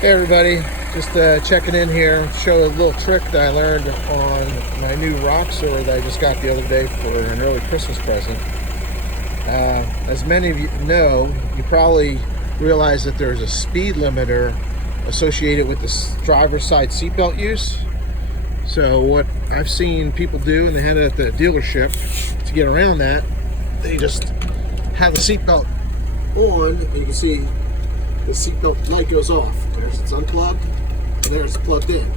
Hey everybody, just checking in here, show a little trick that I learned on my new rock sword that I just got the other day for an early Christmas present. As many of you know, you probably realize that there's a speed limiter associated with the driver's side seatbelt use. So what I've seen people do, and they had it at the dealership, to get around that, they just have the seatbelt on, and you can see the seatbelt light goes off. There's it's unplugged, and there's plugged in.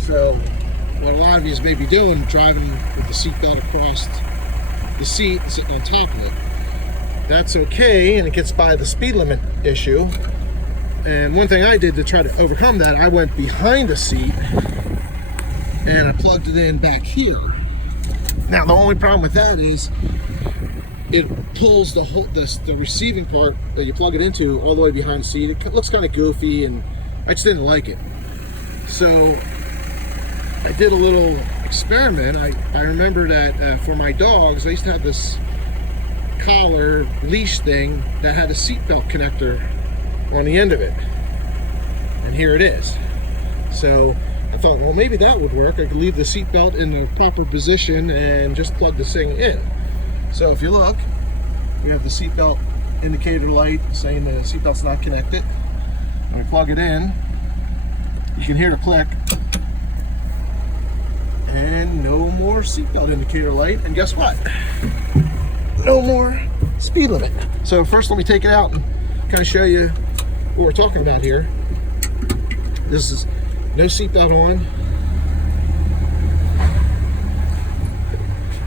So what a lot of you may be doing, driving with the seatbelt across the seat and sitting on top of it. That's okay, and it gets by the speed limit issue. And one thing I did to try to overcome that, I went behind the seat and I plugged it in back here. Now the only problem with that is it pulls the receiving part that you plug it into all the way behind the seat. It looks kind of goofy, and I just didn't like it. So I did a little experiment. I remember that for my dogs, I used to have this collar leash thing that had a seatbelt connector on the end of it, and here it is. So I thought, well, maybe that would work. I could leave the seatbelt in the proper position and just plug this thing in. So if you look, we have the seatbelt indicator light saying the seatbelt's not connected. When we plug it in, you can hear the click, and no more seatbelt indicator light. And guess what? No more speed limit. So first, let me take it out and kind of show you what we're talking about here. This is no seatbelt on.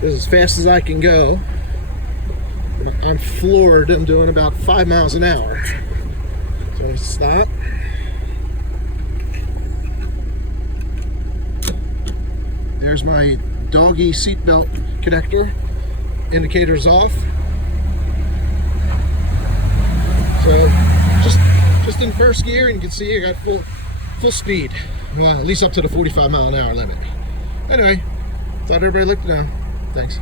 This is as fast as I can go. I'm floored. I'm doing about 5 miles an hour. So I'm stop. There's my doggy seatbelt connector. Indicator's off. So just in first gear, and you can see I got full speed. Well, at least up to the 45 mile an hour limit. Anyway, thought everybody looked it down. Thanks.